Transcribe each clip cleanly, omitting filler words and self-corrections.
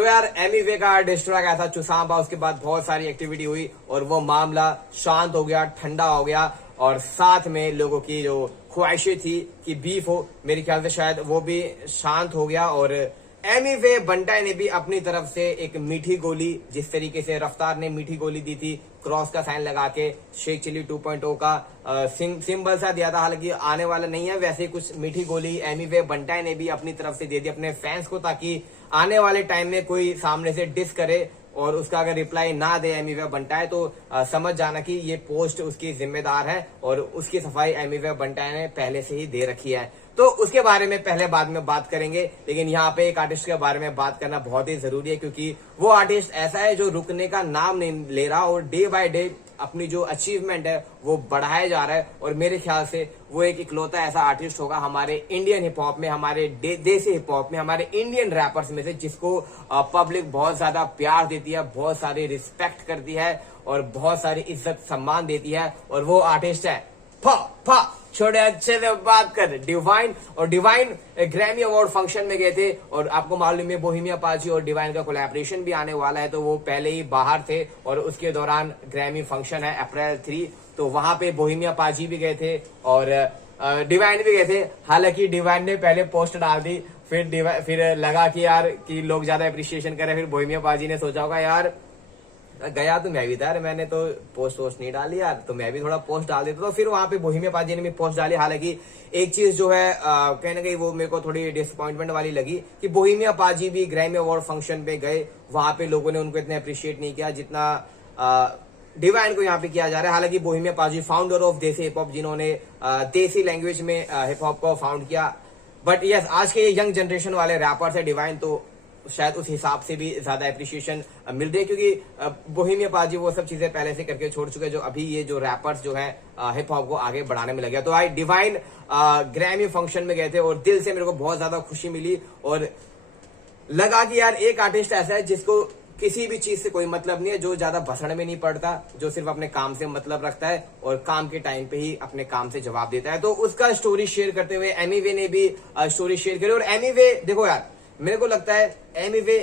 तो यार एमिवे का डिस्ट्रॉय गया था चुसांबा, उसके बाद बहुत सारी एक्टिविटी हुई और वो मामला शांत हो गया, ठंडा हो गया और साथ में लोगों की जो ख्वाहिशें थी कि बीफ हो, मेरे ख्याल से शायद वो भी शांत हो गया। और एमिवे बंटाई ने भी अपनी तरफ से एक मीठी गोली, जिस तरीके से रफ्तार ने मीठी गोली दी थी क्रॉस का साइन लगा के शेख चिली 2.0 का सिंबल सा दिया था, हालांकि आने वाला नहीं है, वैसे कुछ मीठी गोली एमिवे बंटाई ने भी अपनी तरफ से दे दी अपने फैंस को, ताकि आने वाले टाइम में कोई सामने से डिस करे और उसका अगर रिप्लाई ना दे एमिवे बंटाई तो समझ जाना कि ये पोस्ट उसकी जिम्मेदार है और उसकी सफाई एमिवे बंटाई ने पहले से ही दे रखी है। तो उसके बारे में पहले बाद में बात करेंगे, लेकिन यहाँ पे एक आर्टिस्ट के बारे में बात करना बहुत ही जरूरी है, क्योंकि वो आर्टिस्ट ऐसा है जो रुकने का नाम नहीं ले रहा और डे बाय डे अपनी जो अचीवमेंट है वो बढ़ाया जा रहा है। और मेरे ख्याल से वो एक इकलौता ऐसा आर्टिस्ट होगा हमारे इंडियन हिप हॉप में, हमारे देसी हिप हॉप में, हमारे इंडियन रैपर्स में से जिसको पब्लिक बहुत ज्यादा प्यार देती है, बहुत सारी रिस्पेक्ट करती है और बहुत सारी इज्जत सम्मान देती है। और वो आर्टिस्ट है फा छोड़े अच्छे से बात कर डिवाइन। और डिवाइन ग्रैमी अवार्ड फंक्शन में गए थे और आपको मालूम है बोहेमिया पाजी और डिवाइन का कोलैबोरेशन भी आने वाला है, तो वो पहले ही बाहर थे और उसके दौरान ग्रैमी फंक्शन है अप्रैल 3, तो वहां पे बोहेमिया पाजी भी गए थे और डिवाइन भी गए थे। हालांकि डिवाइन ने पहले पोस्ट डाल दी, फिर लगा कि यार कि लोग ज्यादा अप्रिशिएशन करें, फिर बोहेमिया पाजी ने सोचा होगा यार गया तो मैं भी था, मैंने तो पोस्ट नहीं डाली यार, तो मैं भी थोड़ा पोस्ट डाल देता। तो फिर वहां पे बोहेमिया पाजी ने भी पोस्ट डाली। हालांकि एक चीज जो है कहीं ना कहीं वो मेरे को थोड़ी डिसअपॉइंटमेंट वाली लगी कि बोहेमिया पाजी भी ग्रैमी अवार्ड फंक्शन पे गए, वहां पे लोगों ने उनको इतना अप्रिशिएट नहीं किया जितना डिवाइन को यहाँ पे किया जा रहा है। हालांकि बोहेमिया पाजी फाउंडर ऑफ देसी हिप हॉप, जिन्होंने देसी लैंग्वेज में हिप हॉप को फाउंड किया, बट यस आज के यंग जनरेशन वाले रैपर्स है डिवाइन, तो शायद उस हिसाब से भी ज्यादा एप्रिशिएशन मिल रही है, क्योंकि बोहेमिया पाजी वो सब चीजें पहले से करके छोड़ चुके हैं, जो अभी ये जो रैपर्स जो है हिप हॉप को आगे बढ़ाने में लगे। तो आई डिवाइन ग्रैमी फंक्शन में गए थे और दिल से मेरे को बहुत ज्यादा खुशी मिली और लगा कि यार एक आर्टिस्ट ऐसा है जिसको किसी भी चीज से कोई मतलब नहीं है, जो ज्यादा भसड़ में नहीं पड़ता, जो सिर्फ अपने काम से मतलब रखता है और काम के टाइम पे ही अपने काम से जवाब देता है। तो उसका स्टोरी शेयर करते हुए एमिवे ने भी स्टोरी शेयर करी। और एमिवे देखो यार, मेरे को लगता है एमिवे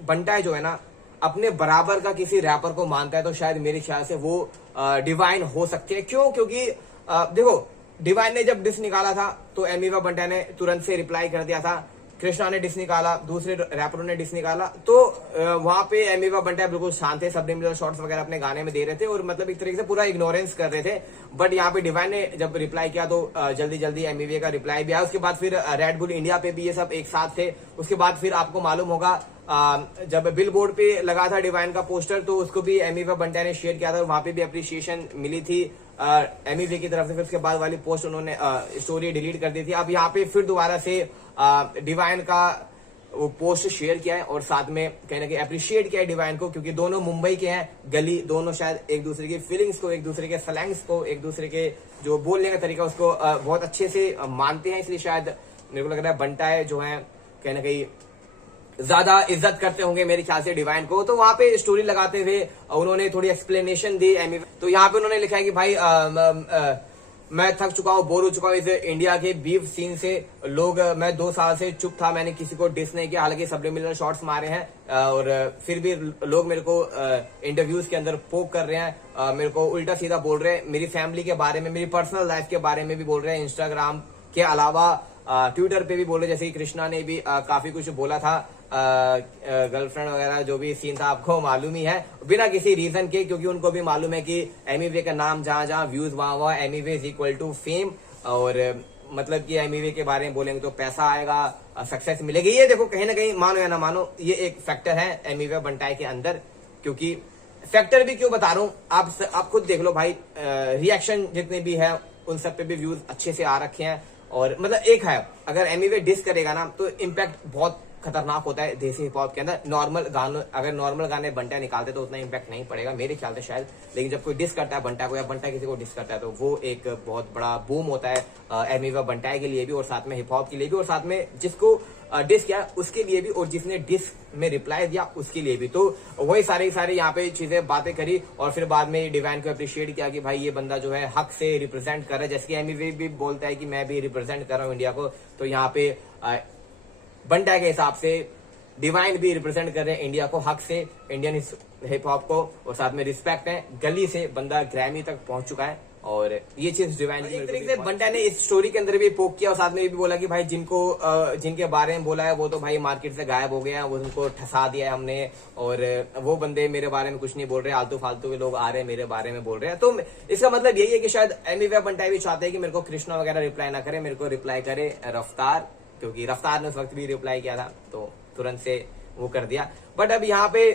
बंटाई जो है ना अपने बराबर का किसी रैपर को मानता है, तो शायद मेरे ख्याल से वो डिवाइन हो सकते हैं। क्यों? क्योंकि देखो डिवाइन ने जब डिस निकाला था तो एमिवे बंटाई ने तुरंत से रिप्लाई कर दिया था, कृष्णा ने डिस निकाला, दूसरे रैपरों ने डिस निकाला, तो वहां पे एमिवे बंटाई बिल्कुल शांत थे, सबलिमिनल शॉट्स वगैरह अपने गाने में दे रहे थे और मतलब एक तरीके से पूरा इग्नोरेंस कर रहे थे। बट यहाँ पे डिवाइन ने जब रिप्लाई किया तो जल्दी जल्दी एमिवे का रिप्लाई भी आया। उसके बाद फिर रेड बुल इंडिया पे भी ये सब एक साथ थे। उसके बाद फिर आपको मालूम होगा जब बिल बोर्ड पे लगा था डिवाइन का पोस्टर, तो उसको भी एमिवे बंटाई ने शेयर किया था, वहां पे भी अप्रिशिएशन मिली थी एमिवे की तरफ से। फिर उसके बाद वाली पोस्ट उन्होंने स्टोरी डिलीट कर दी थी। अब यहाँ पे फिर दोबारा से डिवाइन का वो पोस्ट शेयर किया है और साथ में कहीं ना कहीं अप्रिशिएट किया है डिवाइन को, क्योंकि दोनों मुंबई के हैं, गली, दोनों शायद एक दूसरे की फीलिंग्स को, एक दूसरे के स्लैंग्स को, एक दूसरे के जो बोलने का तरीका उसको बहुत अच्छे से मानते हैं। इसलिए शायद मेरे को लग रहा है बंटाई जो है कहीं ना कहीं ज्यादा इज्जत करते होंगे मेरे ख्याल से डिवाइन को। तो वहां पे स्टोरी लगाते हुए उन्होंने थोड़ी एक्सप्लेनेशन दी एमिवे। तो यहाँ पे उन्होंने लिखा है कि भाई मैं थक चुका हूँ, बोर हो चुका हूँ इस इंडिया के बीफ सीन से। मैं 2 साल से चुप था, मैंने किसी को डिस नहीं किया, हालांकि सबलिमिनल शॉट्स मारे हैं और फिर भी लोग मेरे को इंटरव्यूज के अंदर पोक कर रहे हैं, मेरे को उल्टा सीधा बोल रहे हैं, मेरी फैमिली के बारे में, मेरी पर्सनल लाइफ के बारे में भी बोल रहे हैं, इंस्टाग्राम के अलावा ट्विटर पे भी बोल रहे, जैसे कि कृष्णा ने भी काफी कुछ बोला था, गर्लफ्रेंड वगैरह जो भी सीन था आपको मालूम ही है, बिना किसी रीजन के, क्योंकि उनको भी मालूम है कि एमिवे का नाम जहां जहां व्यूज वहां Emiway is equal to fame, और मतलब कि एमिवे के बारे में बोलेंगे तो पैसा आएगा, सक्सेस मिलेगी। ये देखो कहीं ना कहीं मानो या ना मानो ये एक फैक्टर है एमिवे बंटाई के अंदर। क्योंकि फैक्टर भी क्यों बता रहा हूं, आप खुद देख लो भाई, रिएक्शन जितने भी है उन सब पे भी व्यूज अच्छे से आ रखे हैं। और मतलब एक है, अगर एमिवे डिस करेगा ना तो इम्पैक्ट बहुत खतरनाक होता है देसी हिप हॉप के अंदर। अगर नॉर्मल गाने बंटा निकालते तो उतना इम्पैक्ट नहीं पड़ेगा मेरे ख्याल से शायद, लेकिन जब कोई डिस करता है बंटा को या बंटा किसी को डिस करता है तो वो एक बहुत बड़ा बूम होता है एमिवे बंटाई के लिए भी और साथ में हिप हॉप के लिए भी और साथ में जिसको डिस किया उसके लिए भी और जिसने डिस में रिप्लाई दिया उसके लिए भी। तो वही सारे यहाँ पे चीजें बातें करी और फिर बाद में डिवाइन को अप्रिशिएट किया कि भाई ये बंदा जो है हक से रिप्रेजेंट कर रहा है, जैसे कि एमिवे भी बोलता है कि मैं भी रिप्रेजेंट कर रहा हूँ इंडिया को। तो यहाँ पे बंटाई के हिसाब से डिवाइन भी रिप्रेजेंट कर रहे हैं इंडिया को हक से, इंडियन हिप हॉप को, और साथ में रिस्पेक्ट है। गली से बंदा ग्रैमी तक पहुंच चुका है और ये चीज डिवाइन की। एक तरीके से बंटा ने इस स्टोरी के अंदर भी पोक किया और साथ में ये भी बोला कि भाई जिनके बारे में बोला है वो तो भाई मार्केट से गायब हो गया है, वो उनको ठसा दिया है हमने, और वो बंदे मेरे बारे में कुछ नहीं बोल रहे, आलतू फालतू के लोग आ रहे हैं मेरे बारे में बोल रहे हैं। तो इसका मतलब यही है कि शायद एमिवे बंटा भी चाहते हैं कि मेरे को कृष्णा वगैरह रिप्लाई ना करे, मेरे को रिप्लाई करे रफ्तार, क्योंकि रफ्तार ने उस वक्त भी रिप्लाई किया था तो तुरंत से वो कर दिया। बट अब यहाँ पे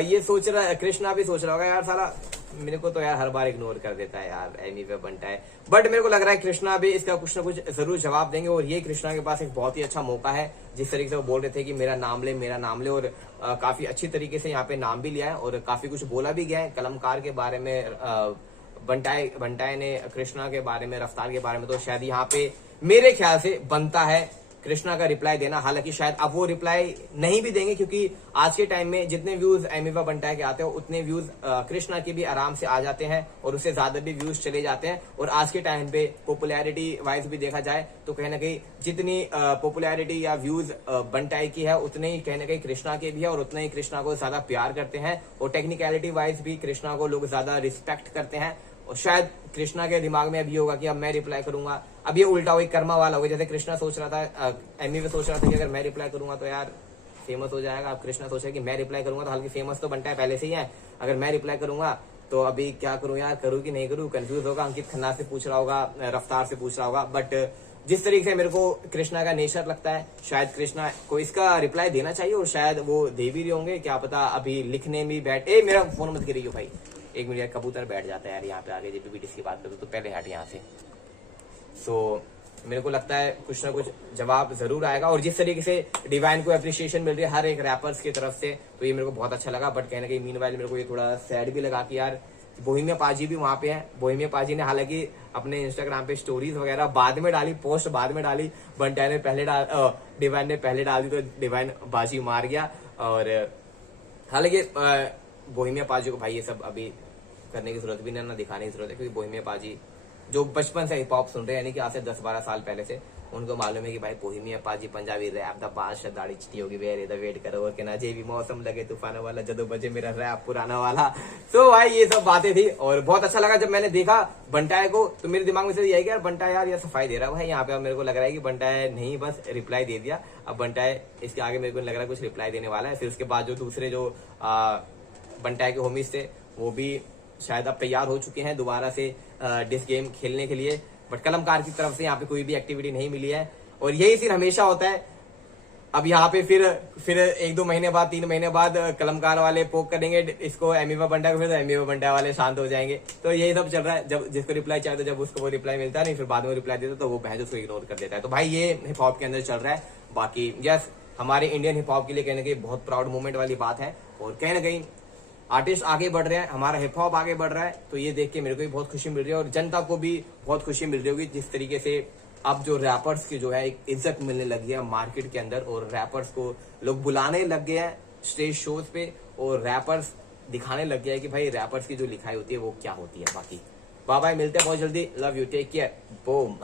ये सोच रहा, कृष्णा भी सोच रहा होगा यार साला मेरे को तो यार हर बार इग्नोर कर देता है यार, एमिवे बंटा है। बट मेरे को लग रहा है कृष्णा भी इसका कुछ ना कुछ जरूर जवाब देंगे, और ये कृष्णा के पास एक बहुत ही अच्छा मौका है। जिस तरीके से वो बोल रहे थे कि मेरा नाम ले, और काफी अच्छी तरीके से यहाँ पे नाम भी लिया है और काफी कुछ बोला भी गया है कलमकार के बारे में, बंटाए ने कृष्णा के बारे में, रफ्तार के बारे में। तो शायद यहाँ पे मेरे ख्याल से बनता है कृष्णा का रिप्लाई देना। हालांकि शायद अब वो रिप्लाई नहीं भी देंगे, क्योंकि आज के टाइम में जितने व्यूज एमिवा बंटाए के आते हैं उतने व्यूज कृष्णा के भी आराम से आ जाते हैं और उससे ज्यादा भी व्यूज चले जाते हैं। और आज के टाइम पे पॉपुलैरिटी वाइज भी देखा जाए तो कहीं ना कहीं जितनी पॉपुलैरिटी या व्यूज बंटाई की है उतने ही कहीं ना कहीं कृष्णा के भी है, और उतना ही कृष्णा को ज्यादा प्यार करते हैं, और टेक्निकलिटी वाइज भी कृष्णा को लोग ज्यादा रिस्पेक्ट करते हैं। और शायद कृष्णा के दिमाग में अभी होगा कि अब मैं रिप्लाई करूंगा, अब ये उल्टा हुई कर्मा वाला होगा। जैसे कृष्णा सोच रहा था, एमी में सोच रहा था कि अगर मैं रिप्लाई करूंगा तो यार फेमस हो जाएगा, अब कृष्णा सोच रहा है कि मैं रिप्लाई करूंगा तो, हालांकि फेमस तो बनता है पहले से ही है, अगर मैं रिप्लाई करूंगा तो अभी क्या करूं यार, करूं कि नहीं करूं, कंफ्यूज होगा। अंकित खन्ना से पूछ रहा होगा, रफ्तार से पूछ रहा होगा। बट जिस तरीके से मेरे को कृष्णा का नेचर लगता है, शायद कृष्णा को इसका रिप्लाई देना चाहिए, और शायद वो दे भी रहे होंगे, क्या पता। अभी लिखने में बैठ, मेरा फोन मत गिरियो भाई, एक मिनट, कबूतर बैठ जाता है यार यहाँ पे आगे, जब भी किसी बात करूँ तो पहले हट यहाँ से। सो मेरे को लगता है कुछ ना कुछ जवाब जरूर आएगा। और जिस तरीके से डिवाइन को एप्रिसिएशन मिल रही है हर एक रैपर्स की तरफ से, तो ये मेरे को बहुत अच्छा लगा। बट कहने के मीनवाइल मेरे को ये थोड़ा सैड भी लगा कि यार बोहिमिया पाजी भी वहां पे है। बोहिमिया पाजी ने हालांकि अपने इंस्टाग्राम पे स्टोरीज वगैरह बाद में डाली, पोस्ट बाद में डाली, बंटाई ने पहले डिवाइन ने पहले डाल दी, तो डिवाइन बाजी मार गया। और हालांकि बोहिमिया पाजी को भाई ये सब अभी करने की जरूरत भी नहीं, ना दिखाने की जरूरत है, क्योंकि बोहिमिया पाजी जो बचपन से हिप हॉप सुन रहे हैं, यानी कि आज से 10-12 साल पहले से, उनको मालूम है कि भाई बोहिमिया पाजी पंजाबी रैप दा बादशाह, दाढ़ी चिट्टी होगी वेरे दा वेट करो और के ना जे भी मौसम लगे तूफान वाला, जदों बजे मेरा रैप पुराना वाला। सो भाई ये सब बातें थी और बहुत अच्छा लगा जब मैंने देखा बंटाए को, तो मेरे दिमाग में से यही कि यार बंटाए यार ये सफाई दे रहा है भाई यहाँ पे। अब मेरे को लग रहा है कि बंटाए नहीं बस रिप्लाई दे दिया, अब बंटाए इसके आगे मेरे को लग रहा है कुछ रिप्लाई देने वाला है। फिर उसके बाद जो दूसरे जो बंटाए के होमीज थे वो भी शायद अब तैयार हो चुके हैं दोबारा से डिस गेम खेलने के लिए। बट कलमकार की तरफ से यहाँ पे कोई भी एक्टिविटी नहीं मिली है, और यही सीन हमेशा होता है। अब यहाँ पे फिर 1-2 महीने बाद, 3 महीने बाद कलमकार वाले पोक करेंगे इसको एमिवा बंटा को, फिर एमिवा बंटा वाले शांत हो जाएंगे। तो यही सब चल रहा है, जब जिसको रिप्लाई चाहिए जब उसको वो रिप्लाई मिलता है, नहीं फिर बाद में रिप्लाई देता तो वो बहस उसको इग्नोर कर देता है। तो भाई ये हिप हॉप के अंदर चल रहा है। बाकी यस, हमारे इंडियन हिप हॉप के लिए कहीं ना कहीं बहुत प्राउड मोमेंट वाली बात है, और कहीं ना कहीं आर्टिस्ट आगे बढ़ रहे हैं, हमारा हिप हॉप आगे बढ़ रहा है। तो ये देख के मेरे को भी बहुत खुशी मिल रही है, और जनता को भी बहुत खुशी मिल रही होगी जिस तरीके से अब जो रैपर्स की जो है एक इज्जत मिलने लगी है मार्केट के अंदर, और रैपर्स को लोग बुलाने लग गए हैं स्टेज शोज पे, और रैपर्स दिखाने लग गया है कि भाई रैपर्स की जो लिखाई होती है वो क्या होती है। बाकी बाय बाय, मिलते हैं बहुत जल्दी, love you, take care, boom.